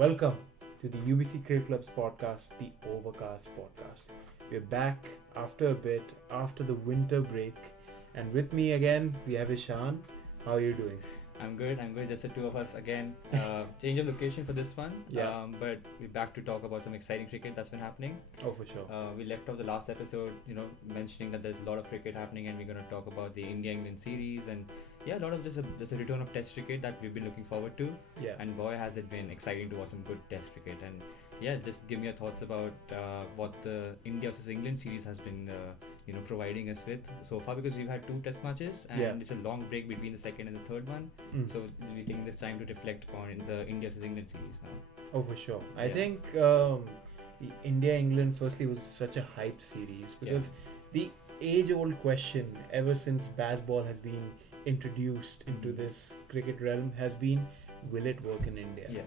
Welcome to the UBC Cricket Club's podcast, the Overcast podcast. We're back after a bit, after the winter break, and with me again, we have Ishan. How are you doing? I'm good. Just the two of us again. Change of location for this one. Yeah. But we're back to talk about some exciting cricket that's been happening. Oh, for sure. We left off the last episode, mentioning that there's a lot of cricket happening, and we're going to talk about the India-England series, and a lot of just a return of Test cricket that we've been looking forward to. Yeah. And boy, has it been exciting to watch some good Test cricket. And just give me your thoughts about what the India versus England series has been, providing us with so far, because we've had two Test matches, and it's a long break between the second and the third one. So we're taking this time to reflect on the India versus England series now. Oh, for sure. I Yeah. think India England firstly was such a hype series because the age-old question ever since baseball has been introduced into this cricket realm has been, will it work in India? Yeah.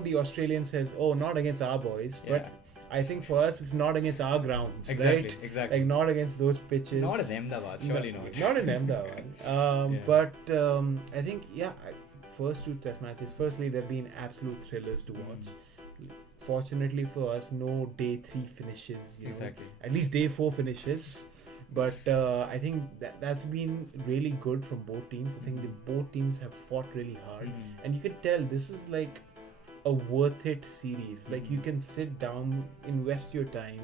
The Australian says, oh, not against our boys, but I think for us it's not against our grounds, right? Exactly. Like not against those pitches. Not in Ahmedabad, surely not. Not in Ahmedabad. But I think first two Test matches. Firstly, they've been absolute thrillers to watch. Fortunately for us, no day 3 finishes. Exactly. At least day 4 finishes. But I think that's been really good from both teams. I think both teams have fought really hard, and you can tell this is like a worth it series. Like you can sit down, invest your time.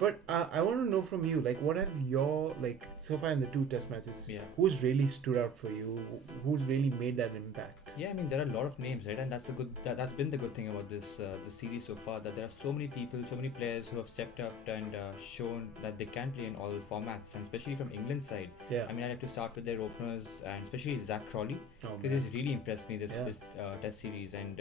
But I want to know from you, like, what have your, like, so far in the two Test matches, who's really stood out for you? Who's really made that impact? Yeah, I mean, there are a lot of names, right? And that's been the good thing about this series so far, that there are so many people, so many players who have stepped up and shown that they can play in all formats, and especially from England's side. Yeah. I mean, I'd like to start with their openers, and especially Zach Crawley, Oh, because he's really impressed me this Test series. And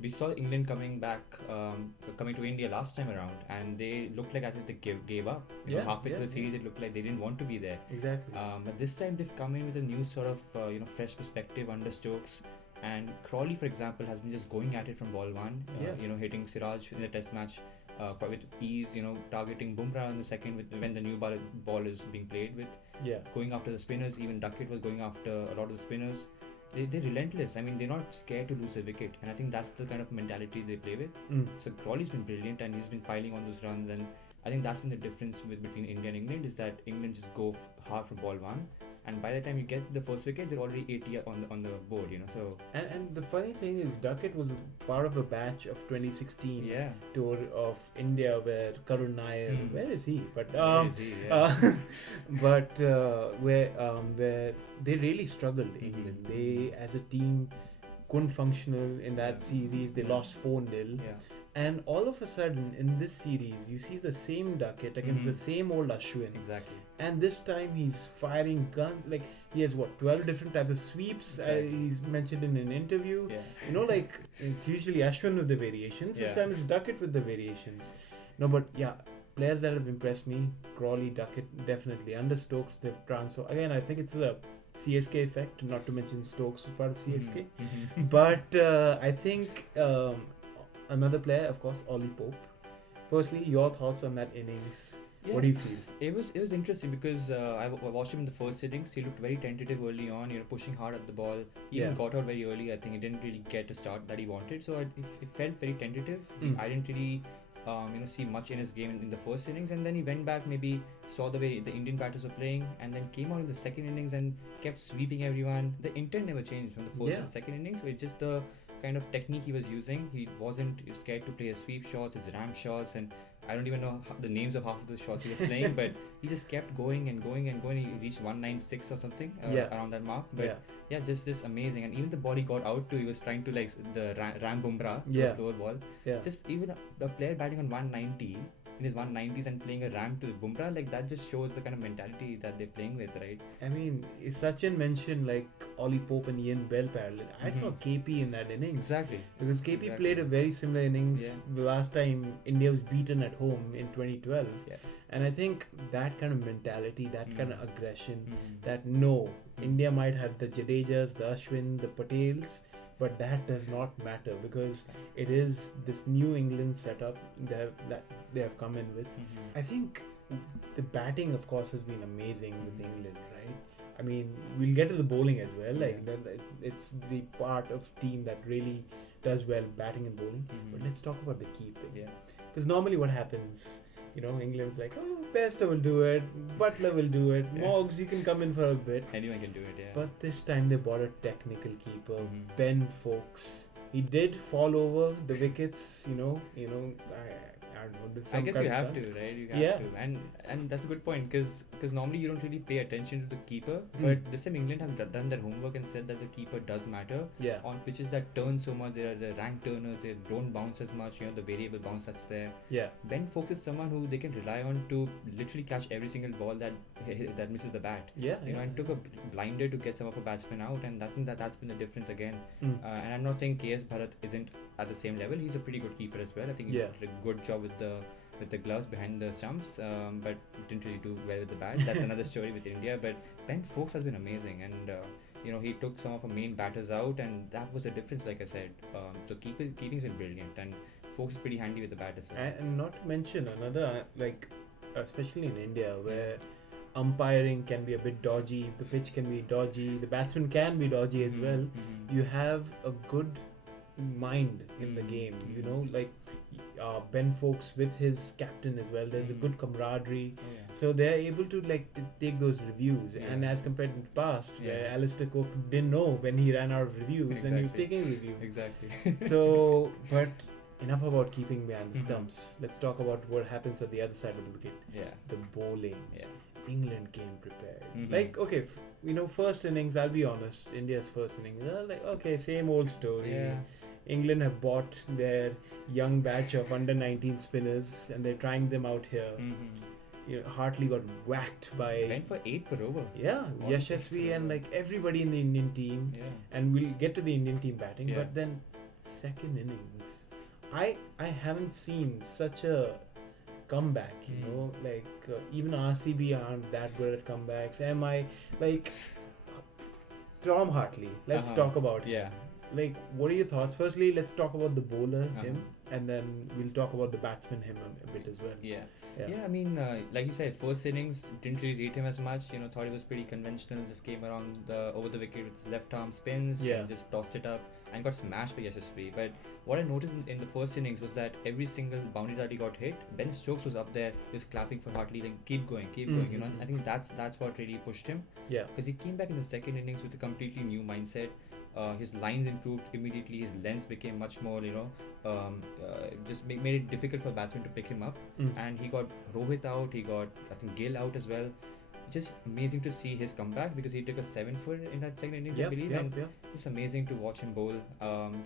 we saw England coming to India last time around, and they looked like as if they gave up. Halfway through the series, it looked like they didn't want to be there. Exactly. But this time they've come in with a new sort of fresh perspective under Stokes. And Crawley, for example, has been just going at it from ball one. Hitting Siraj in the Test match with ease. Targeting Bumrah in the second when the new ball is being played with. Yeah. Going after the spinners. Even Duckett was going after a lot of the spinners. They're relentless. I mean, they're not scared to lose a wicket, and I think that's the kind of mentality they play with. So Crawley's been brilliant, and he's been piling on those runs, and I think that's been the difference between India and England, is that England just go hard for ball one, and by the time you get the first wicket, they're already 80 on the board. So and the funny thing is, Duckett was part of a batch of 2016 tour of India where Karun Nair, where is he? But where they really struggled. England, they as a team couldn't functional in that series. They lost 4-0. And all of a sudden, in this series, you see the same Duckett against the same old Ashwin. Exactly. And this time he's firing guns. Like, he has 12 different types of sweeps. Exactly. He's mentioned in an interview. Like, it's usually Ashwin with the variations. This time it's Duckett with the variations. But players that have impressed me, Crawley, Duckett, definitely. Under Stokes, they've transferred. Again, I think it's a CSK effect, not to mention Stokes was part of CSK. But I think another player, of course, Ollie Pope. Firstly, your thoughts on that innings? What do you feel? It was interesting because I watched him in the first innings. He looked very tentative early on, pushing hard at the ball. He even got out very early. I think he didn't really get a start that he wanted. So it felt very tentative. I didn't really see much in his game in the first innings, and then he went back, maybe saw the way the Indian batters were playing, and then came out in the second innings and kept sweeping everyone. The intent never changed from the first and second innings. So it's just the kind of technique he was using. He wasn't scared to play his sweep shots, his ramp shots, and I don't even know the names of half of the shots he was playing, but he just kept going and going and going. He reached 196 or something around that mark. But just amazing. And even the ball he got out to, he was trying to the Ram Bumrah, the slower ball. Just even a player batting on 190 in his 190s and playing a ram to Bumrah, like that just shows the kind of mentality that they're playing with, right? I mean, Sachin mentioned like Ollie Pope and Ian Bell parallel. I saw KP in that innings. Exactly. Because KP played a very similar innings the last time India was beaten at home in 2012. And I think that kind of mentality, that kind of aggression, that India might have the Jadejas, the Ashwin, the Patels, but that does not matter because it is this New England setup that they have come in with. I think the batting, of course, has been amazing with England, right? I mean, we'll get to the bowling as well. Like it's the part of team that really does well batting and bowling. But let's talk about the keeping. Yeah. Because normally what happens, England's like, oh, Bairstow will do it, Butler will do it, Moggs, you can come in for a bit. Anyone can do it, yeah. But this time they bought a technical keeper, Ben Foakes. He did fall over the wickets, I don't know. I guess you have to, right? You have to, and that's a good point because normally you don't really pay attention to the keeper, but this time England have done their homework and said that the keeper does matter. Yeah. On pitches that turn so much, there are the rank turners, they don't bounce as much. The variable bounce that's there. Yeah. Ben Foakes is someone who they can rely on to literally catch every single ball that misses the bat. Yeah. And took a blinder to get some of a batsmen out, and that's been the difference again. And I'm not saying KS Bharat isn't at the same level. He's a pretty good keeper as well. I think he did a good job with the gloves behind the stumps, but didn't really do well with the bat. That's another story with India. But Ben Foakes has been amazing, and he took some of our main batters out, and that was the difference, like I said. So keeping's been brilliant, and Foakes is pretty handy with the bat as well. And not to mention another, especially in India, where umpiring can be a bit dodgy, the pitch can be dodgy, the batsman can be dodgy as well. You have a good mind in the game, Ben Foakes with his captain as well. There's a good camaraderie, so they're able to take those reviews. And as compared to the past, where Alistair Cook didn't know when he ran out of reviews and he was taking reviews. Exactly. So, but enough about keeping behind the stumps. Let's talk about what happens on the other side of the wicket. The bowling. England came prepared. First innings, I'll be honest, India's first innings, same old story. England have bought their young batch of under-19 spinners and they're trying them out here. Hartley got whacked by... Went for 8 per over. Yeah, Yashasvi and everybody in the Indian team. And we'll get to the Indian team batting. But then, second innings, I haven't seen such a comeback, even RCB aren't that good at comebacks. Tom Hartley, let's talk about him. What are your thoughts? Firstly, let's talk about the bowler, him, and then we'll talk about the batsman, him, a bit as well. I mean, like you said, first innings, didn't really rate him as much. Thought he was pretty conventional, just came around over the wicket with his left arm spins, and just tossed it up and got smashed by Yashasvi. But what I noticed in the first innings was that every single boundary that he got hit, Ben Stokes was up there, just clapping for Hartley, like keep going. I think that's what really pushed him. Because he came back in the second innings with a completely new mindset. His lines improved immediately. His length became much more, just made it difficult for batsmen to pick him up. And he got Rohit out. He got, I think, Gill out as well. Just amazing to see his comeback because he took a 7-foot in that second innings, I believe. It's amazing to watch him bowl.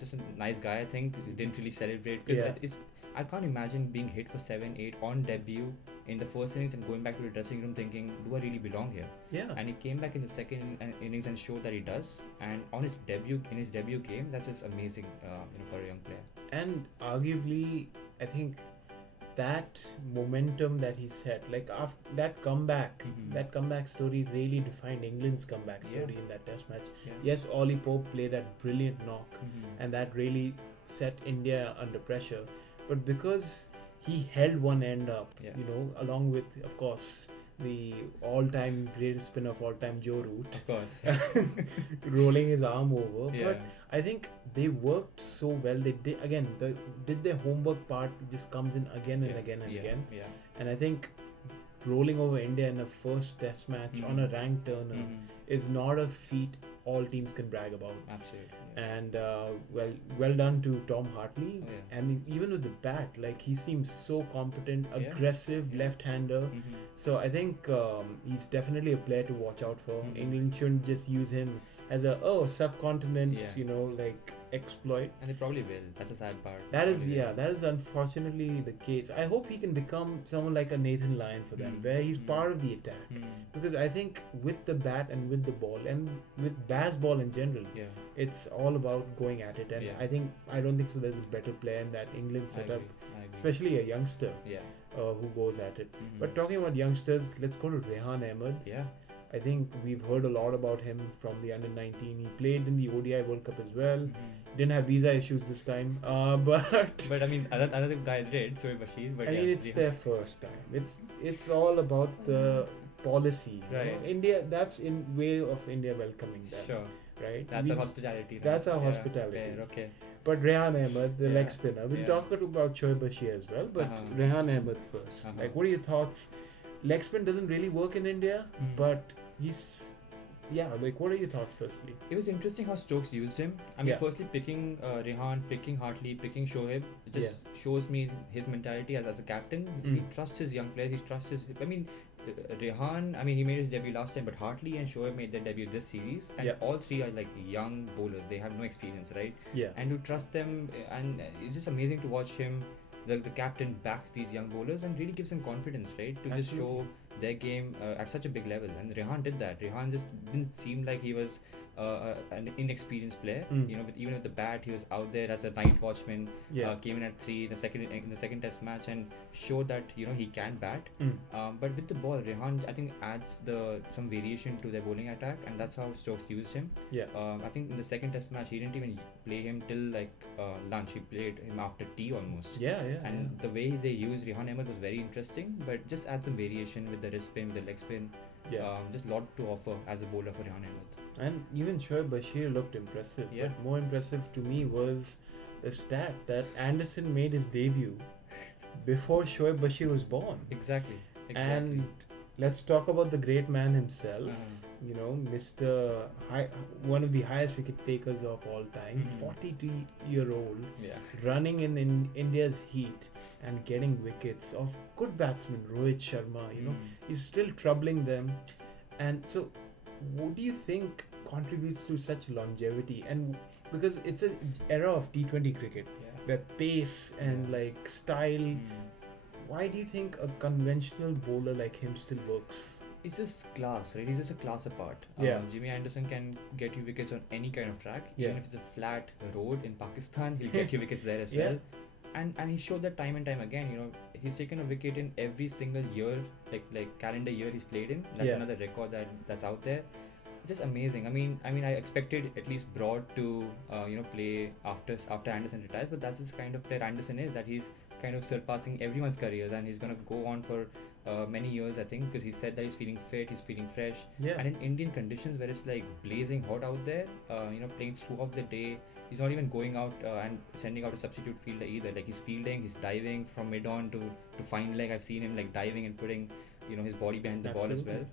Just a nice guy, I think. He didn't really celebrate because I can't imagine being hit for 7-8 on debut in the first innings and going back to the dressing room thinking, do I really belong here? And he came back in the second innings and showed that he does. And in his debut game, that's just amazing, for a young player. And arguably, I think that momentum that he set, after that comeback, that comeback story really defined England's comeback story in that Test match. Yes, Ollie Pope played that brilliant knock, and that really set India under pressure. But because he held one end up, along with, of course, the all-time greatest spinner of all-time, Joe Root, of course, rolling his arm over. But I think they worked so well. They did their homework part. Just comes in again and again and again. And I think rolling over India in a first Test match on a ranked turner is not a feat all teams can brag about. Absolutely. And well done to Tom Hartley. And even with the bat, he seems so competent, aggressive left-hander. So I think he's definitely a player to watch out for. England shouldn't just use him as a subcontinent, exploit. And they probably will. That's the sad part. That is unfortunately the case. I hope he can become someone like a Nathan Lyon for them, where he's part of the attack. Because I think with the bat and with the ball and with baseball in general, it's all about going at it. And I don't think so there's a better player in that England setup, especially a youngster who goes at it. But talking about youngsters, let's go to Rehan Ahmed. I think we've heard a lot about him from the under-19. He played in the ODI World Cup as well. Didn't have visa issues this time, but I mean, another guy did, Shoaib Bashir. But it's their first time. It's all about the policy. Right. India, that's in way of India welcoming them. Sure. Right. That's our hospitality. Right? That's our hospitality. Fair, okay. But Rehan Ahmed, the leg spinner, we'll talk about Shoaib Bashir as well. But Rehan Ahmed first. Like, what are your thoughts? Leg spin doesn't really work in India, but he's. Yeah, like, what are your thoughts firstly? It was interesting how Stokes used him. I mean, firstly, picking Rehan, picking Hartley, picking Shoaib just shows me his mentality as a captain. He trusts his young players. He trusts his. I mean, Rehan, he made his debut last time, but Hartley and Shoaib made their debut this series. And all three are like young bowlers. They have no experience, right? Yeah. And to trust them, and it's just amazing to watch him, the captain, back these young bowlers and really gives them confidence, right? To just show their game at such a big level. And Rehan did that. Rehan just didn't seem like he was an inexperienced player. Even with the bat, he was out there as a night watchman. Came in at 3 in the second test match and showed that he can bat. But with the ball, Rehan I think adds some variation to their bowling attack, and that's how Stokes used him. I think in the second test match he didn't even play him till lunch. He played him after tea almost. And the way they used Rehan Ahmed was very interesting, but just add some variation with the wrist spin, with the leg spin. Just a lot to offer as a bowler for Rehan Ahmed. And even Shoaib Bashir looked impressive. But more impressive to me was the stat that Anderson made his debut before Shoaib Bashir was born. Exactly. And let's talk about the great man himself. Mr. One of the highest wicket takers of all time, 42-year-old, running in India's heat and getting wickets of good batsmen, Rohit Sharma. He's still troubling them. And so, what do you think contributes to such longevity? And because it's an era of T20 cricket where pace and like style, why do you think a conventional bowler like him still works? It's just class, right? He's just a class apart. Jimmy Anderson can get you wickets on any kind of track. Even if it's a flat road in Pakistan, he'll get you wickets there as well. And he showed that time and time again. He's taken a wicket in every single year, like calendar year he's played in. That's another record that's out there. It's just amazing. I expected at least Broad to play after Anderson retires, but that's just kind of player Anderson is, that he's kind of surpassing everyone's careers, and he's gonna go on for many years, I think, because he said that he's feeling fit, he's feeling fresh. And in Indian conditions where it's like blazing hot out there, playing throughout the day, he's not even going out and sending out a substitute fielder either. Like, he's fielding, he's diving from mid-on to fine leg. I've seen him like diving and putting his body behind the ball as well.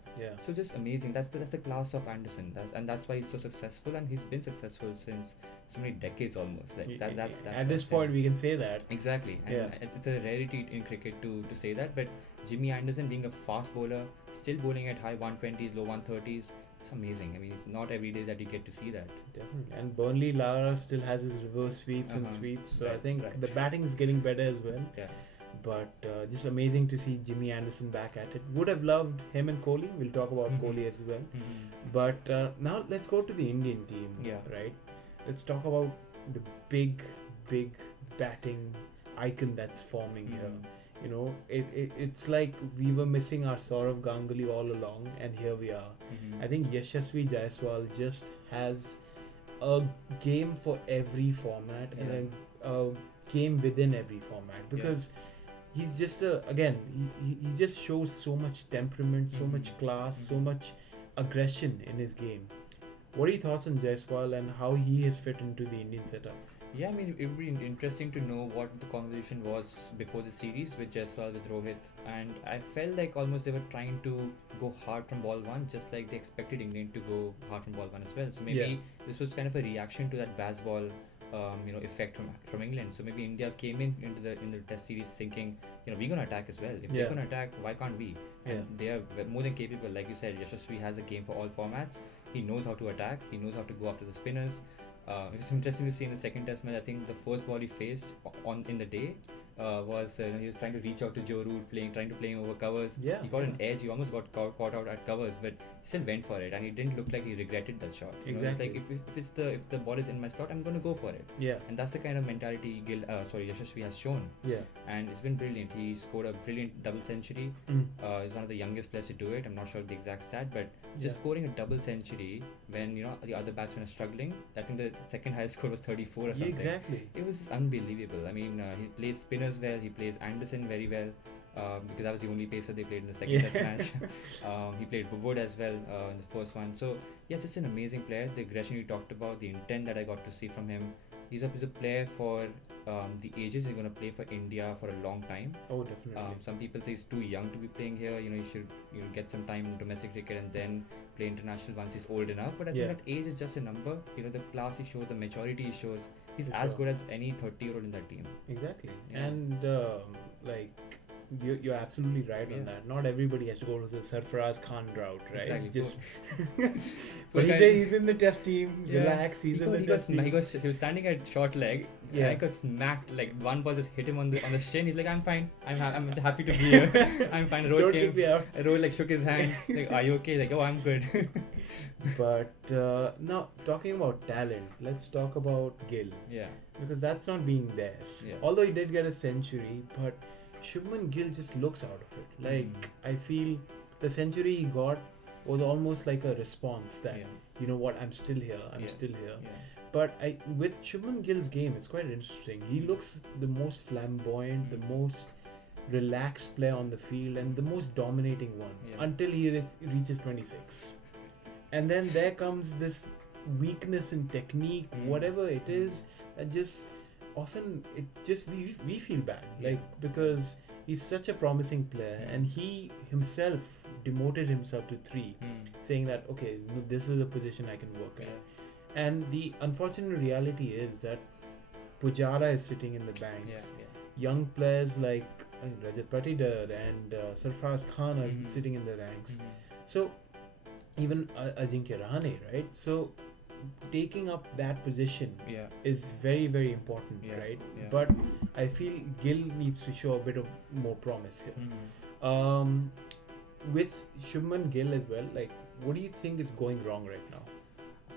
So just amazing. That's the class of Anderson. That's why he's so successful, and he's been successful since so many decades almost. Like that's at this point we can say that. Exactly. And it's a rarity in cricket to say that. But Jimmy Anderson, being a fast bowler, still bowling at high 120s, low 130s, it's amazing. It's not every day that you get to see that. Definitely. And Burnley Lara still has his reverse sweeps and sweeps, so I think the batting is getting better as well. But just amazing to see Jimmy Anderson back at it. Would have loved him and Kohli. We'll talk about Kohli as well. But now let's go to the Indian team. Right. Let's talk about the big batting icon that's forming here. It's like we were missing our Saurav Ganguly all along, and here we are. I think Yashasvi Jaiswal just has a game for every format and a game within every format, because he's just he just shows so much temperament, so much class, so much aggression in his game. What are your thoughts on Jaiswal and how he has fit into the Indian setup? Yeah, it would be interesting to know what the conversation was before the series with Jaiswal, with Rohit, and I felt like almost they were trying to go hard from ball one, just like they expected England to go hard from ball one as well. So maybe this was kind of a reaction to that Bazball effect from England. So maybe India came into the test series thinking, we're going to attack as well. If they're going to attack, why can't we? And they are more than capable. Like you said, Yashasvi has a game for all formats. He knows how to attack. He knows how to go after the spinners. It was interesting to see in the second test match. I think the first ball he faced in the day was he was trying to reach out to Joe Root, trying to play him over covers. He got an edge. He almost got caught out at covers, but he still went for it, and he didn't look like he regretted that shot. Exactly. It's like if the ball is in my slot, I'm going to go for it. And that's the kind of mentality Yashasvi has shown. And it's been brilliant. He scored a brilliant double century. He's one of the youngest players to do it. I'm not sure of the exact stat, but just scoring a double century when the other batsmen are struggling. I think the second highest score was 34 or something. Exactly. It was unbelievable. He plays spinners well. He plays Anderson very well. because I was the only pacer they played in the second test match. He played Wood as well in the first one. So yeah, just an amazing player. The aggression you talked about, the intent that I got to see from him. He's a player for the ages. He's going to play for India for a long time. Oh, definitely. Some people say he's too young to be playing here. You should get some time in domestic cricket and then play international once he's old enough. But I think that age is just a number. The class he shows, the maturity he shows. He's as good as any 30-year-old in that team. Exactly. Yeah. And you're absolutely right on that. Not everybody has to go to the Sarfaraz Khan route, right? Exactly. Just but he's in the test team. Relax. He's in the test team. He was standing at short leg. Yeah. And I got smacked. Like one ball just hit him on the shin. He's like, I'm fine. I'm happy to be here. I'm fine. Don't kick me out. Rohit shook his hand. Like, are you okay? Like, oh, I'm good. But now talking about talent, let's talk about Gill. Yeah. Because that's not being there. Yeah. Although he did get a century, but Shubman Gill just looks out of it. Like, I feel the century he got was almost like a response that, you know what, I'm still here. I'm still here. Yeah. But with Shubman Gill's game, it's quite interesting. He looks the most flamboyant, the most relaxed player on the field, and the most dominating one until he reaches 26. And then there comes this weakness in technique, whatever it is, that just often we feel bad, because he's such a promising player, and he himself demoted himself to 3, saying that okay, this is a position I can work at. And the unfortunate reality is that Pujara is sitting in the banks. Young players like Rajat Patidar and Sarfaraz Khan are sitting in the ranks. So even Ajinkya Rahane, right? So taking up that position is very, very important, right? But I feel Gill needs to show a bit of more promise here. With Shubman Gill as well, what do you think is going wrong right now?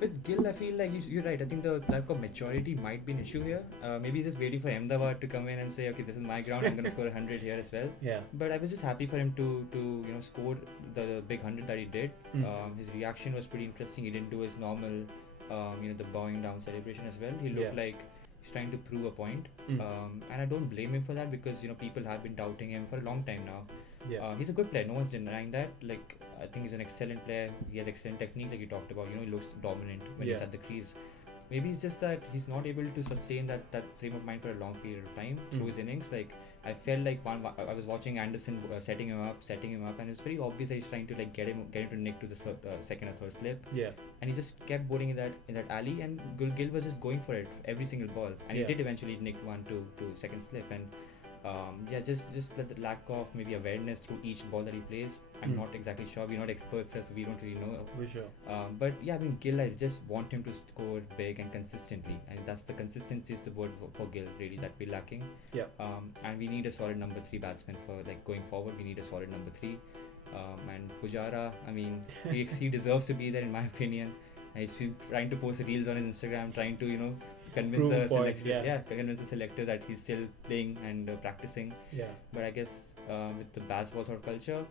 With Gill, I feel like you're right. I think the lack of maturity might be an issue here. Maybe he's just waiting for Ahmedabad to come in and say, okay, this is my ground, I'm going to score 100 here as well. Yeah. But I was just happy for him to score the big 100 that he did. His reaction was pretty interesting. He didn't do his normal, the bowing down celebration as well. He looked like he's trying to prove a point. And I don't blame him for that because, people have been doubting him for a long time now. Yeah. He's a good player. No one's denying that. I think he's an excellent player. He has excellent technique, like you talked about. He looks dominant when he's at the crease. Maybe it's just that he's not able to sustain that frame of mind for a long period of time through his innings. I felt like I was watching Anderson setting him up, and it's very obvious that he's trying to get him to nick to the second or third slip. Yeah. And he just kept bowling in that alley, and Gill was just going for it every single ball, and he did eventually nick one to second slip. And just the lack of maybe awareness through each ball that he plays. I'm not exactly sure. We're not experts, so we don't really know. For sure. But Gill, I just want him to score big and consistently, and that's the consistency is the word for Gill really that we're lacking. Yeah. And we need a solid number 3 batsman for going forward. We need a solid number 3. And Pujara, he deserves to be there in my opinion. He's been trying to post reels on his Instagram, trying to convince the selectors that he's still playing and practicing. Yeah. But I guess with the baseball sort of culture,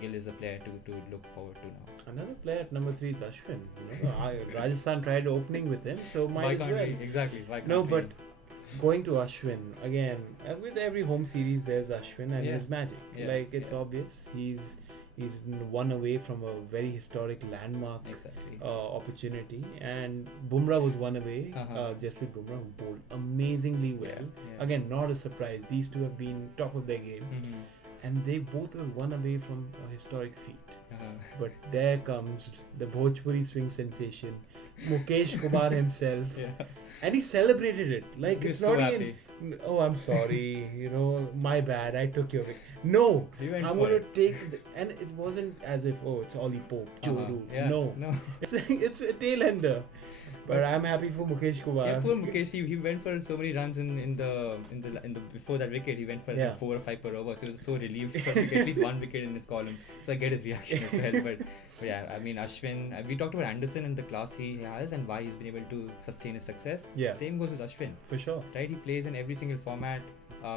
Gill is a player to look forward to now. Another player at number 3 is Ashwin. Rajasthan tried opening with him, so might as well. Exactly. But going to Ashwin again, with every home series, there's Ashwin and his magic. It's obvious. He's one away from a very historic landmark opportunity, and Bumrah was one away. Jasprit Bumrah, who bowled amazingly well. Again, not a surprise. These two have been top of their game, and they both were one away from a historic feat. But there comes the Bhojpuri swing sensation, Mukesh Kumar himself, and he celebrated it it's not even. Oh, I'm sorry. My bad. I took your wicket. No, I'm going to take and it wasn't as if it's Ollie Pope, Joru. No. It's a tail ender. But I'm happy for Mukesh Kumar. Yeah, poor Mukesh. He went for so many runs in the before that wicket. He went for 4 or 5 per over. So he was so relieved to get at least one wicket in his column. So I get his reaction as well. But Ashwin. We talked about Anderson and the class he has and why he's been able to sustain his success. Yeah. Same goes with Ashwin. For sure. Right. He plays in every single format.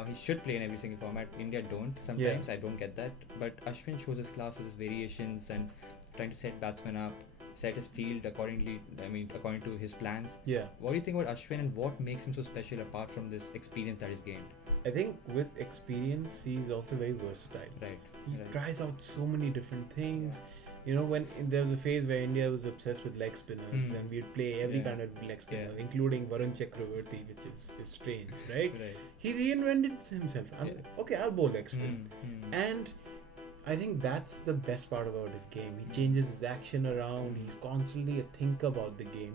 He should play in every single format. India don't. Sometimes I don't get that. But Ashwin shows his class with his variations and trying to set batsmen up. Set his field according to his plans. Yeah. What do you think about Ashwin and what makes him so special apart from this experience that he's gained? I think with experience, he's also very versatile. Right. He Right. tries out so many different things. You know, when there was a phase where India was obsessed with leg spinners, and we'd play every kind of leg spinner, including Varun Chakravarti, which is just strange, right? He reinvented himself. Okay, I'll bowl leg spin. And I think that's the best part about his game. He changes his action around. He's constantly a thinker about the game.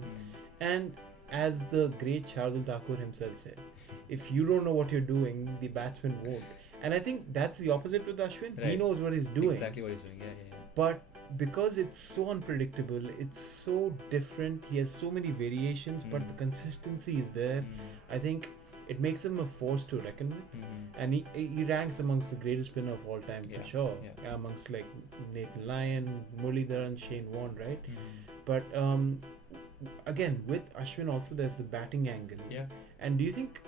And as the great Shardul Thakur himself said, if you don't know what you're doing, the batsman won't. And I think that's the opposite with Ashwin. Right. He knows what he's doing. Exactly what he's doing. Yeah. But because it's so unpredictable, it's so different, he has so many variations, but the consistency is there. I think it makes him a force to reckon with. And he ranks amongst the greatest spinner of all time for sure. Amongst like Nathan Lyon, Muralidharan, Shane Warne, right? But again, with Ashwin also there's the batting angle. And do you think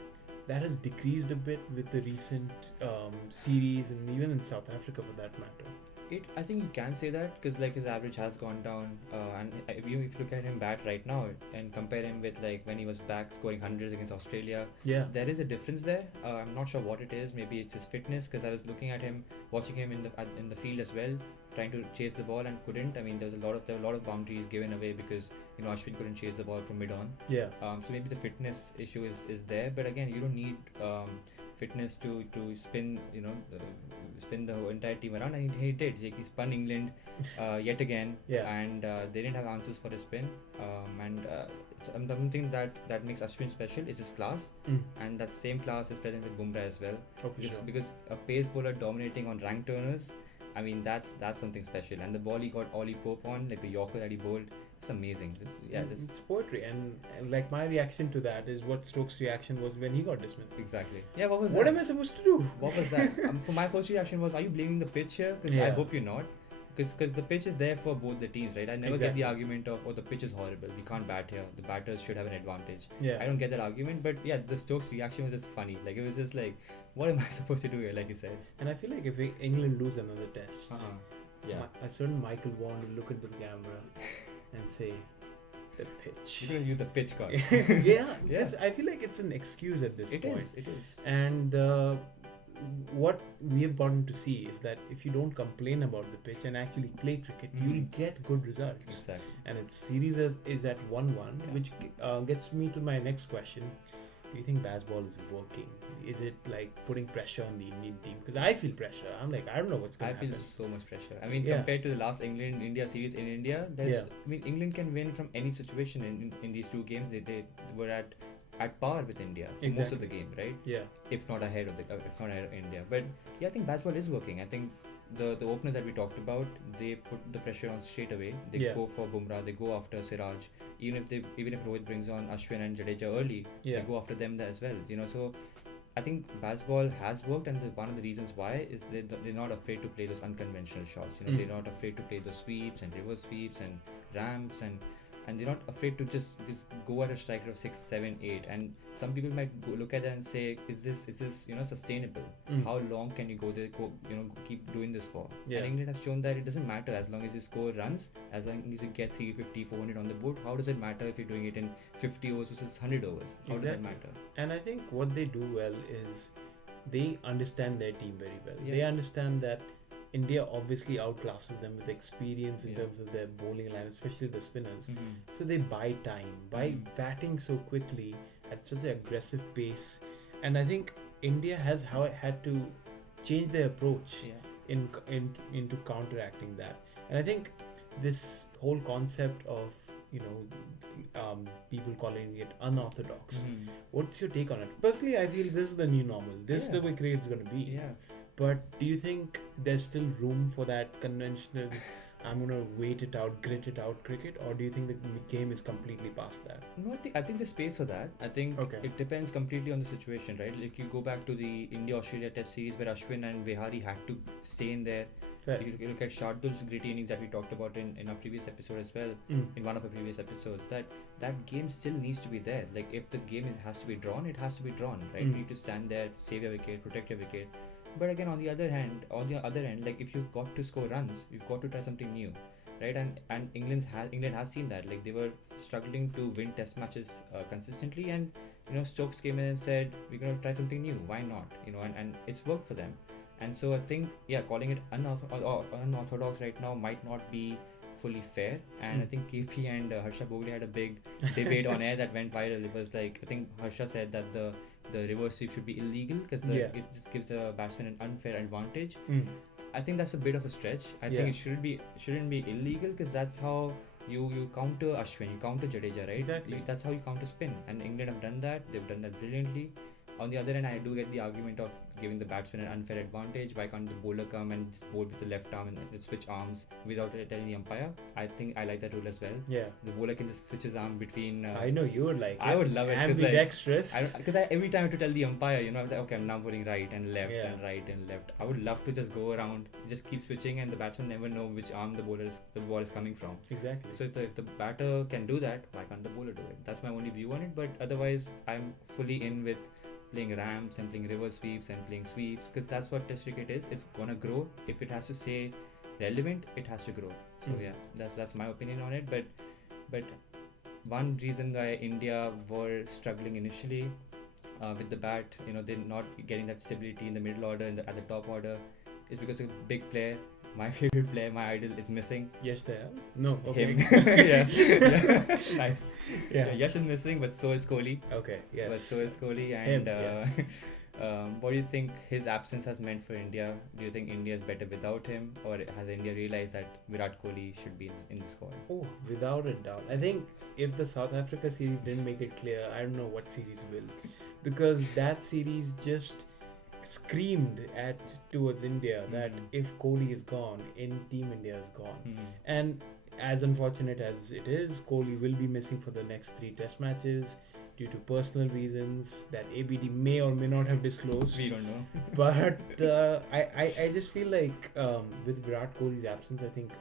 that has decreased a bit with the recent series, and even in South Africa for that matter? I think you can say that, because like his average has gone down, and if you look at him bat right now and compare him with like when he was back scoring hundreds against Australia, there is a difference there. I'm not sure what it is. Maybe it's his fitness, because I was looking at him, watching him in the field as well, trying to chase the ball and couldn't. I mean, there were a lot of boundaries given away because Ashwin couldn't chase the ball from mid on. So maybe the fitness issue is there, but again, you don't need fitness to spin spin the entire team around, and he did. He spun England yet again, and they didn't have answers for his spin, and something that makes Ashwin special is his class, and that same class is present with Bumrah as well. Because a pace bowler dominating on rank turners, I mean, that's something special. And the ball he got Ollie Pope on, like the Yorker that he bowled, it's amazing. It's poetry. And like my reaction to that is what Stokes' reaction was when he got dismissed. Exactly. Yeah, what was that? What am I supposed to do? What was that? For my first reaction was, are you blaming the pitch here? Because I hope you're not. Because the pitch is there for both the teams, right? I never get the argument of, the pitch is horrible, we can't bat here, the batters should have an advantage. I don't get that argument, but the Stokes reaction was just funny. Like, it was just like, what am I supposed to do here, like you said? And I feel like if England lose another test, a certain Michael Vaughan will look into the camera and say, the pitch. You're going to use the pitch card. Because I feel like it's an excuse at this point. It is. And what we have gotten to see is that if you don't complain about the pitch and actually play cricket, you'll get good results. Exactly. And its series is at 1-1, which gets me to my next question. Do you think Bazball is working? Is it like putting pressure on the Indian team? Because I feel pressure. I'm like, I don't know what's going to happen. I feel so much pressure. I mean, compared to the last England-India series in India, I mean, England can win from any situation in these two games. They were at par with India for most of the game, right? If not ahead of India. But I think Bazball is working. I think the openers that we talked about, they put the pressure on straight away. They go for Bumrah, they go after Siraj. Even if Rohit brings on Ashwin and Jadeja early, they go after them as well. So I think Bazball has worked, and one of the reasons why is they're not afraid to play those unconventional shots. They're not afraid to play those sweeps and reverse sweeps and ramps, and they're not afraid to just go at a strike rate of 6, 7, 8. And some people might look at that and say, is this sustainable? How long can you go there? Keep doing this for? And England have shown that it doesn't matter as long as you score runs, as long as you get 350, 400 on the board. How does it matter if you're doing it in 50 overs versus 100 overs? How does that matter? And I think what they do well is they understand their team very well. They understand that India obviously outclasses them with experience in terms of their bowling line, especially the spinners. So they buy time by batting so quickly at such an aggressive pace. And I think India has had to change their approach into counteracting that. And I think this whole concept of people calling it unorthodox. What's your take on it? Personally, I feel this is the new normal. This is the way cricket is going to be. But do you think there's still room for that conventional, I'm going to wait it out, grit it out cricket? Or do you think the game is completely past that? No, I think there's space for that. I think it depends completely on the situation, right? Like, you go back to the India-Australia test series where Ashwin and Vihari had to stay in there. Fair. You look at Shardul's gritty innings that we talked about in our previous episode as well, in one of our previous episodes, that game still needs to be there. Like, if the game has to be drawn, it has to be drawn, right? You need to stand there, save your wicket, protect your wicket. But again, on the other end, like, if you've got to score runs, you've got to try something new, right? And England has seen that. Like, they were struggling to win test matches consistently, and Stokes came in and said, we're going to try something new. Why not? And it's worked for them. And so I think, calling it unorthodox right now might not be fully fair. And I think KP and Harsha Bhogle had a big debate on air that went viral. It was like, I think Harsha said that the reverse sweep should be illegal because it just gives a batsman an unfair advantage. I think that's a bit of a stretch. I think it shouldn't be illegal because that's how you counter Ashwin, you counter Jadeja, right? Exactly. That's how you counter spin. And England have done that. They've done that brilliantly. On the other hand, I do get the argument of giving the batsman an unfair advantage. Why can't the bowler come and just bowl with the left arm and just switch arms without telling the umpire? I think I like that rule as well. Yeah. The bowler can just switch his arm between. I know you would like it. I would love it. Ambidextrous. Because every time I have to tell the umpire, I'm like, okay, I'm now bowling right and left and right and left. I would love to just go around, just keep switching, and the batsman never know which arm the ball is coming from. Exactly. So if the batter can do that, why can't the bowler do it? That's my only view on it. But otherwise, I'm fully in with playing ramps and playing reverse sweeps and playing sweeps, because that's what test cricket is. It's gonna grow. If it has to stay relevant, it has to grow. So that's my opinion on it. But one reason why India were struggling initially with the bat, they're not getting that stability in the middle order and at the top order, is because a big player, my favorite player, my idol, is missing. Yes, they are. No, okay. Nice. Yeah, Yash is missing, but so is Kohli. Okay, yes. But so is Kohli, and what do you think his absence has meant for India? Do you think India is better without him, or has India realized that Virat Kohli should be in the squad? Oh, without a doubt. I think if the South Africa series didn't make it clear, I don't know what series will, because that series just screamed towards India that if Kohli is gone, Team India is gone. And as unfortunate as it is, Kohli will be missing for the next 3 test matches due to personal reasons that ABD may or may not have disclosed. We don't know. But I just feel like with Virat Kohli's absence, I think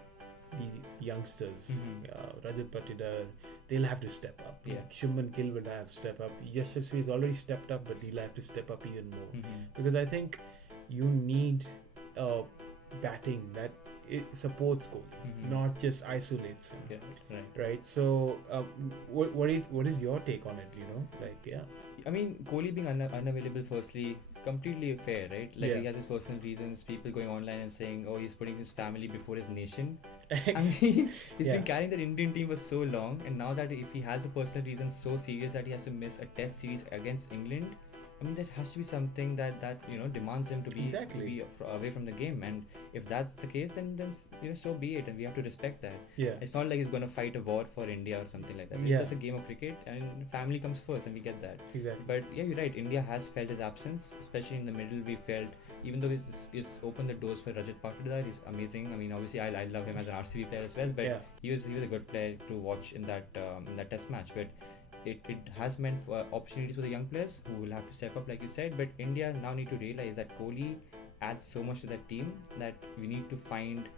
these youngsters, Rajat Patidar, they'll have to step up. Shubman Gill will have to step up. Yashasvi has already stepped up, but he'll have to step up even more. Because I think you need batting that it supports Kohli, not just isolates him. Right. So, what is your take on it? I mean, Kohli being unavailable, firstly, completely fair, right? Like he has his personal reasons. People going online and saying, "Oh, he's putting his family before his nation." I mean, he's been carrying the Indian team for so long, and now that if he has a personal reason so serious that he has to miss a Test series against England, I mean, that has to be something that demands him to be away from the game. And if that's the case, then so be it, and we have to respect that. It's not like he's going to fight a war for India or something like that. It's just a game of cricket, and family comes first, and we get that. Exactly. But you're right. India has felt his absence, especially in the middle. We felt, even though he's opened the doors for Rajat Patidar, he's amazing. I mean, obviously I love him as an RCB player as well, but he was a good player to watch in that Test match. But it has meant for opportunities for the young players who will have to step up, like you said. But India now need to realize that Kohli adds so much to that team that we need to find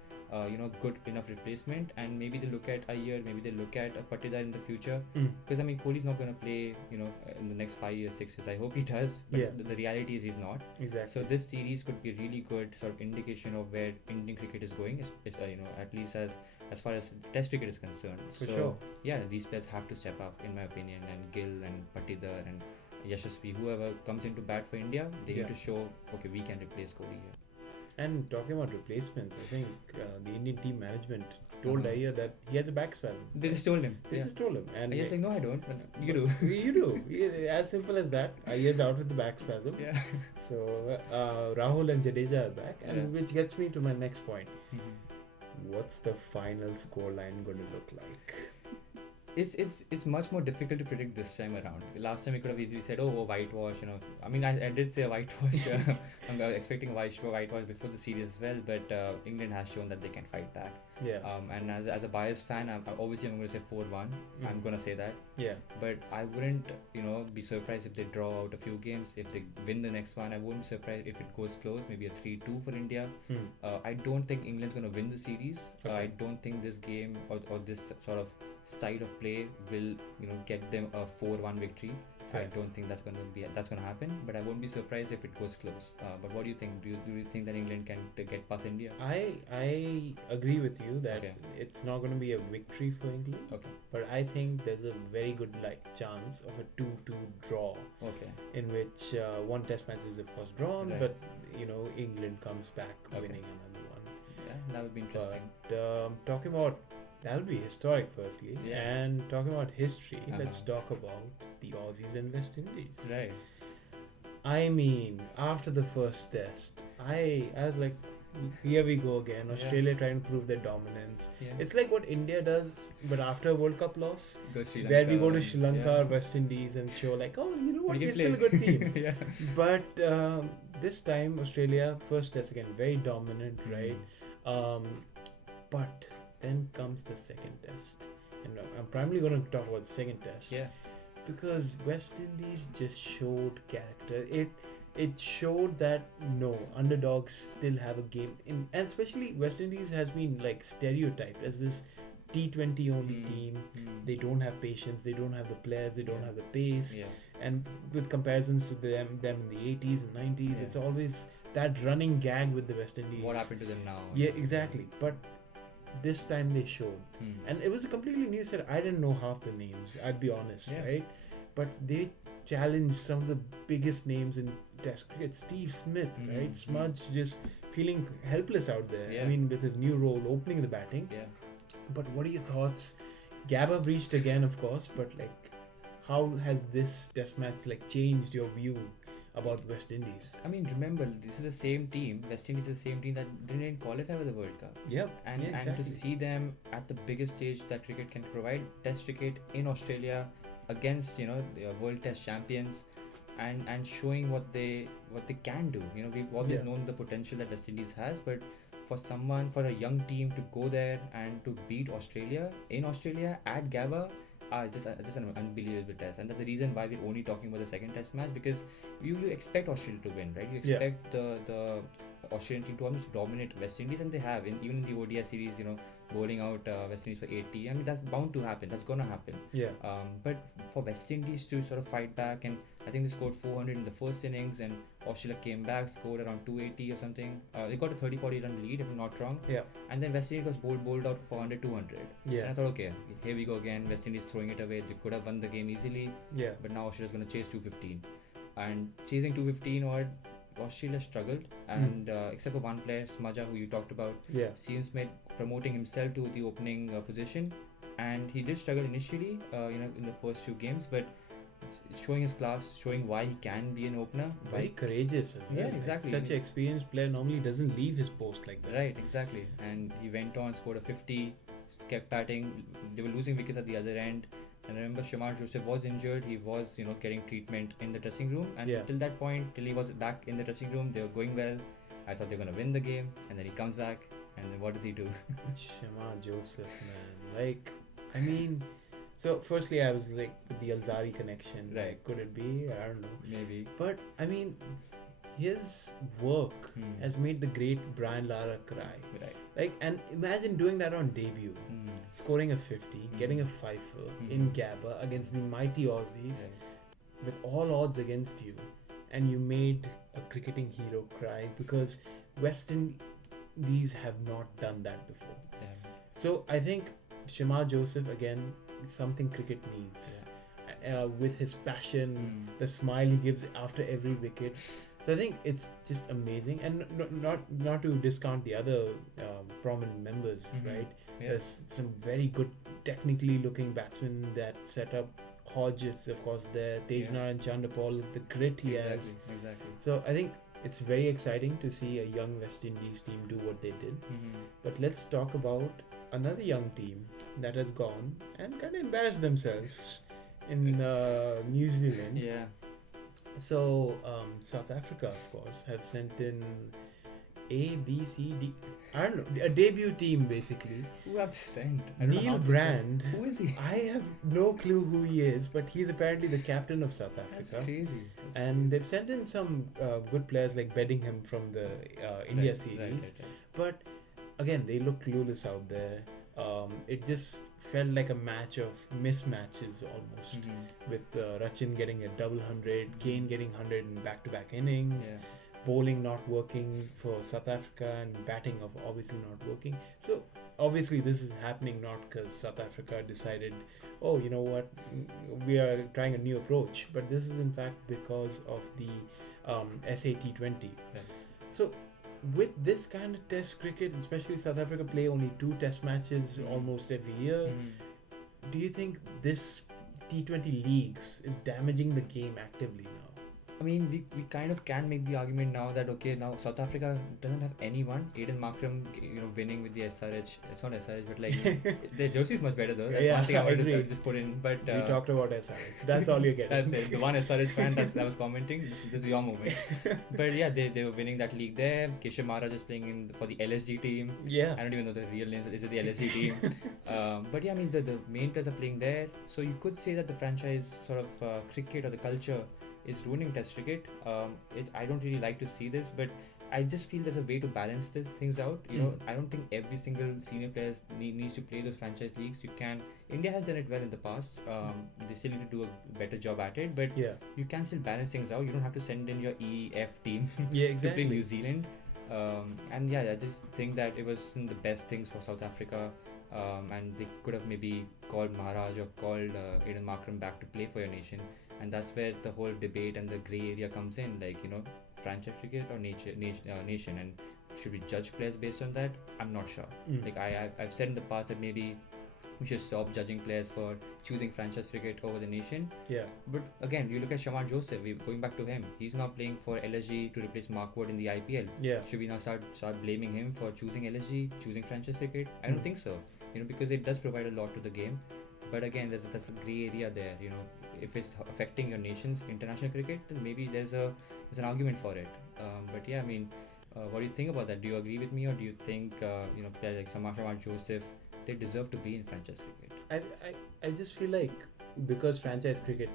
good enough replacement, and maybe they look at a year, maybe they look at a Patidar in the future, because I mean, Kohli's not going to play in the next 5 years, 6 years. I hope he does, but the reality is he's not. Exactly. So this series could be a really good sort of indication of where Indian cricket is going, at least as far as Test cricket is concerned. For sure. Yeah, these players have to step up, in my opinion, and Gill and Patidar and Yashasvi, whoever comes into bat for India, they need to show, okay, we can replace Kohli here. And talking about replacements, I think the Indian team management told Iyer that he has a back spell. They just told him. They just told him. And Iyer's like, no, I don't. But you do. You do. As simple as that. Iyer's out with the back spasm. Yeah. So Rahul and Jadeja are back, and which gets me to my next point. What's the final scoreline going to look like? It's much more difficult to predict this time around. Last time we could have easily said, oh, whitewash, I mean, I did say whitewash. I'm expecting a whitewash before the series as well, but England has shown that they can fight back. Yeah. And as a biased fan, I'm going to say 4-1. I'm going to say that. Yeah. But I wouldn't, be surprised if they draw out a few games. If they win the next one, I wouldn't be surprised if it goes close, maybe a 3-2 for India. I don't think England's going to win the series. Okay. I don't think this game or this sort of style of play will get them a 4-1 victory. I don't think that's gonna happen. But I won't be surprised if it goes close. But what do you think? Do you think that England can get past India? I agree with you that it's not going to be a victory for England. Okay. But I think there's a very good chance of a 2-2 draw. Okay. In which one test match is of course drawn, but England comes back winning another one. Yeah, that would be interesting. But talking about that would be historic, firstly. Yeah. And talking about history, let's talk about the Aussies and West Indies. Right. I mean, after the first test, I was like, here we go again. Australia trying to prove their dominance. Yeah. It's like what India does, but after a World Cup loss, where we go to Sri Lanka or West Indies and show like, oh, you know what, we're still a good team. But this time, Australia, first test again, very dominant, right? But then comes the second test. And I'm primarily going to talk about the second test. Yeah. Because West Indies just showed character. It showed that underdogs still have a game, and especially West Indies has been like stereotyped as this T20 only team. They don't have patience, they don't have the players, they don't have the pace. And with comparisons to them in the 80s and 90s, it's always that running gag with the West Indies. What happened to them now? Yeah, exactly. But this time they showed, and it was a completely new set. I didn't know half the names, I'd be honest, right? But they challenged some of the biggest names in Test cricket. Steve Smith, right? Smudge just feeling helpless out there. I mean, with his new role, opening the batting. But what are your thoughts? Gabba breached again, of course, but how has this Test match changed your view about West Indies? I mean, remember, this is the same team. West Indies is the same team that didn't qualify for the World Cup. Exactly. And to see them at the biggest stage that cricket can provide, Test cricket in Australia against the World Test champions, and showing what they can do. We've always known the potential that West Indies has, but for a young team to go there and to beat Australia in Australia at Gabba, just an unbelievable test. And that's the reason why we're only talking about the second test match, because you expect Australia to win, right? You expect the Australian team to almost dominate West Indies, and they have. Even in the ODI series, bowling out West Indies for 80. I mean, that's bound to happen. That's gonna happen. But for West Indies to sort of fight back, and I think they scored 400 in the first innings, and Australia came back, scored around 280 or something. They got a 30-40 run lead, if I'm not wrong. And then West Indies was bowled out 400, 200. And I thought, okay, here we go again. West Indies throwing it away. They could have won the game easily. But now Australia's going to chase 215. And chasing 215 odd, Australia struggled, and except for one player, Smudge, who you talked about, Steve Smith promoting himself to the opening position, and he did struggle initially, in the first few games, but showing his class, showing why he can be an opener. Very courageous. Exactly. Such an experienced player normally doesn't leave his post like that. Right, exactly. And he went on, scored a 50, kept batting. They were losing wickets at the other end. And I remember Shamar Joseph was injured. He was, getting treatment in the dressing room. And till that point, till he was back in the dressing room, they were going well. I thought they were going to win the game. And then he comes back. And then what does he do? Shamar Joseph, man. I mean, so firstly, I was with the Alzari connection. Right. Could it be? I don't know. Maybe. But, I mean, his work has made the great Brian Lara cry. Right. And imagine doing that on debut. Scoring a 50, getting a fifer in Gabba against the mighty Aussies with all odds against you, and you made a cricketing hero cry, because West Indies have not done that before. So I think Shamar Joseph, again, is something cricket needs. With his passion, the smile he gives after every wicket. So I think it's just amazing, and not to discount the other prominent members, right? There's some very good technically looking batsmen that set up. Hodges, of course, there. Tejnar and Chandapal, the grit he has. Exactly. So I think it's very exciting to see a young West Indies team do what they did. But let's talk about another young team that has gone and kind of embarrassed themselves in New Zealand. So South Africa, of course, have sent in A, B, C, D. I don't know, a debut team basically. Who have they sent? Neil Brand. Who is he? I have no clue who he is, but he's apparently the captain of South Africa. That's crazy. And they've sent in some good players like Bedingham from the India series. Right. But again, they look clueless out there. It just felt like a match of mismatches almost, with Rachin getting a double 100, Kane getting 100 in back-to-back innings, bowling not working for South Africa, and batting of obviously not working. So obviously this is happening not because South Africa decided, oh, you know what, we are trying a new approach, but this is in fact because of the SAT20. So with this kind of test cricket, especially South Africa play only 2 test matches almost every year, do you think this T20 leagues is damaging the game actively now? I mean, we kind of can make the argument now that, okay, now South Africa doesn't have anyone. Aiden Markram, winning with the SRH. It's not SRH, but like their jersey is much better though. That's one thing I wanted to just put in. But we talked about SRH. That's all you get. That's it. The one SRH fan that was commenting. This is your moment. But yeah, they were winning that league there. Keshav Maharaj is playing for the LSG team. Yeah. I don't even know the real name. This is the LSG team. But yeah, I mean the main players are playing there. So you could say that the franchise sort of cricket or the culture is ruining test cricket. I don't really like to see this, but I just feel there's a way to balance things out. I don't think every single senior player needs to play those franchise leagues. India has done it well in the past. They still need to do a better job at it, but you can still balance things out. You don't have to send in your EF team to play New Zealand. And yeah, I just think that it wasn't the best things for South Africa. And they could have maybe called Maharaj or called Aiden Markram back to play for your nation. And that's where the whole debate and the grey area comes in, like, franchise cricket or nation, and should we judge players based on that? I'm not sure. Like I've said in the past that maybe we should stop judging players for choosing franchise cricket over the nation. Yeah. But again, you look at Shaman Joseph, we're going back to him. He's now playing for LSG to replace Mark Wood in the IPL. Yeah. Should we now start blaming him for choosing LSG, choosing franchise cricket? I don't think so. Because it does provide a lot to the game. But again, there's a grey area there. If it's affecting your nation's international cricket, then maybe there's an argument for it. But yeah, I mean, what do you think about that? Do you agree with me, or do you think players like Shaman Joseph, they deserve to be in franchise cricket? I just feel like because franchise cricket,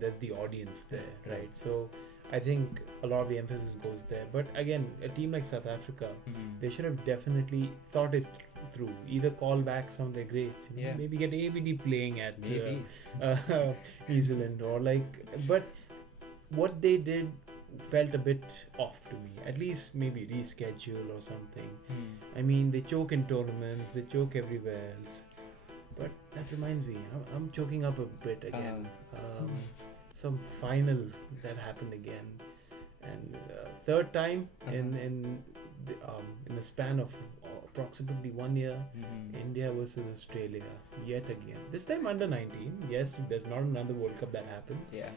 there's the audience there, right? So I think a lot of the emphasis goes there. But again, a team like South Africa, they should have definitely thought it through. Either call back some of their greats, maybe get ABD playing at New Zealand, or but what they did felt a bit off to me. At least maybe reschedule or something. I mean, they choke in tournaments, they choke everywhere else. But that reminds me, I'm choking up a bit again. Some final that happened again, and third time in the span of approximately 1 year, India versus Australia yet again. This time under 19. Yes, there's not another World Cup that happened. Yeah.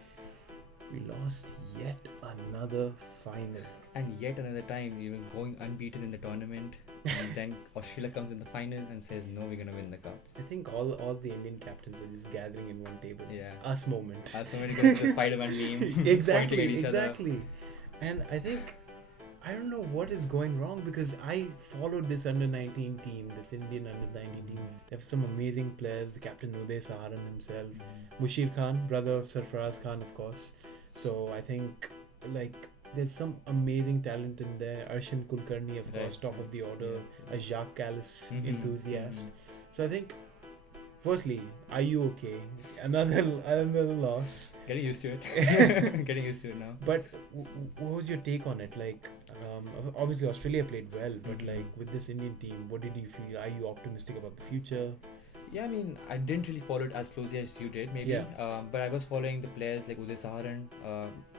We lost yet another final. And yet another time, going unbeaten in the tournament, and then Australia comes in the final and says, no, we're going to win the cup. I think all the Indian captains are just gathering in one table. Yeah. Us moment. Us moment, goes to the Spider-Man meme. Exactly. And I think, I don't know what is going wrong, because I followed this under-19 team, this Indian under-19 team. They have some amazing players. The captain Uday Saharan himself, Mushir Khan, brother of Sarfaraz Khan, of course. So I think there's some amazing talent in there. Arshin Kulkarni, of course, top of the order, a Jacques Kallis enthusiast. So I think, firstly, are you okay? Another loss. Getting used to it. Getting used to it now. But what was your take on it? Obviously Australia played well, but with this Indian team, what did you feel? Are you optimistic about the future? Yeah, I mean, I didn't really follow it as closely as you did, maybe. Yeah. But I was following the players like Uday Saharan.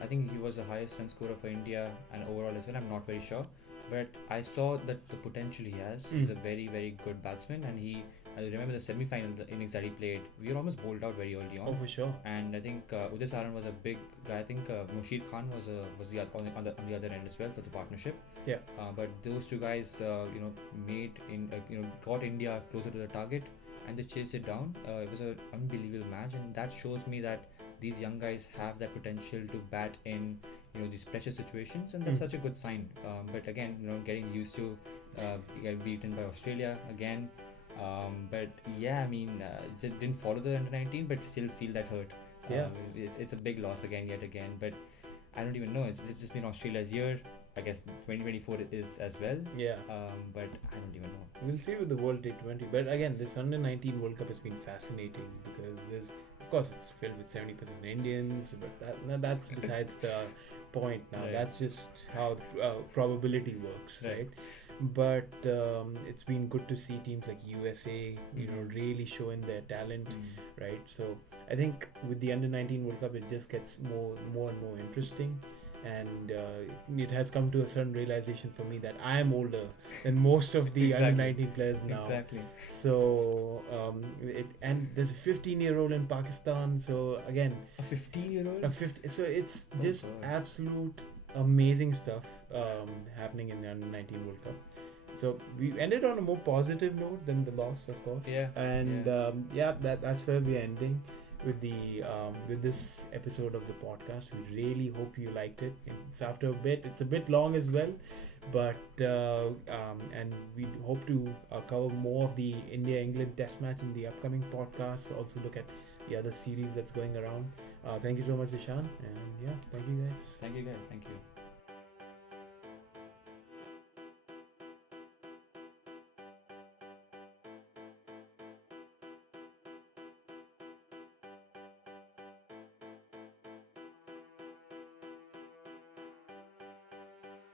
I think he was the highest run scorer for India and overall as well. I'm not very sure. But I saw that the potential he has. He's a very, very good batsman. And I remember the semi-final innings that he played. We were almost bowled out very early on. Oh, for sure. And I think Uday Saharan was a big guy. I think Mushir Khan was on the other end as well for the partnership. Yeah. But those two guys, got India closer to the target. And they chased it down. It was an unbelievable match, and that shows me that these young guys have that potential to bat in these pressure situations, and that's such a good sign. But again, getting used to get beaten by Australia again. But yeah, I mean, just didn't follow the under-19, but still feel that hurt. Yeah, it's a big loss yet again. But I don't even know. It's just been Australia's year. I guess 2024 is as well. Yeah. But I don't even know. We'll see with the World T20. But again, this under 19 World Cup has been fascinating because there's, of course, it's filled with 70% Indians, but that's besides the point now. Right. That's just how the probability works, right? But it's been good to see teams like USA, really showing their talent, right? So I think with the under 19 World Cup, it just gets more and more interesting. And it has come to a certain realization for me that I am older than most of the under 19 players now. Exactly. So and there's a 15-year-old in Pakistan. So again, a 15-year-old. So it's just absolute amazing stuff happening in the under 19 World Cup. So we ended on a more positive note than the loss, of course. Yeah. And that's where we're ending with the with this episode of the podcast. We really hope you liked it. It's after a bit. It's a bit long as well, but and we hope to cover more of the India-England Test match in the upcoming podcast. Also look at the other series that's going around. Thank you so much, Ishan, and thank you guys. Thank you.